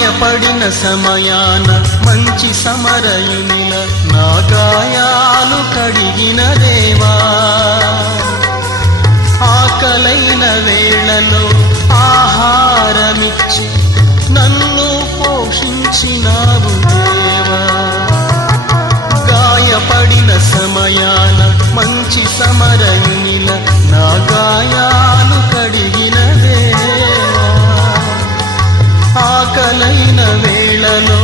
గాయపడిన సమయాన మంచి సమరయునిల నా గాయాలు కడిగిన దేవా, ఆకలైన వేళలో ఆహారమిచ్చి నన్ను పోషించినావు దేవా. గాయపడిన సమయాన మంచి సమరయునిల నా గాయాలు కడిగిన దేవా, ఆకలైన వేళలో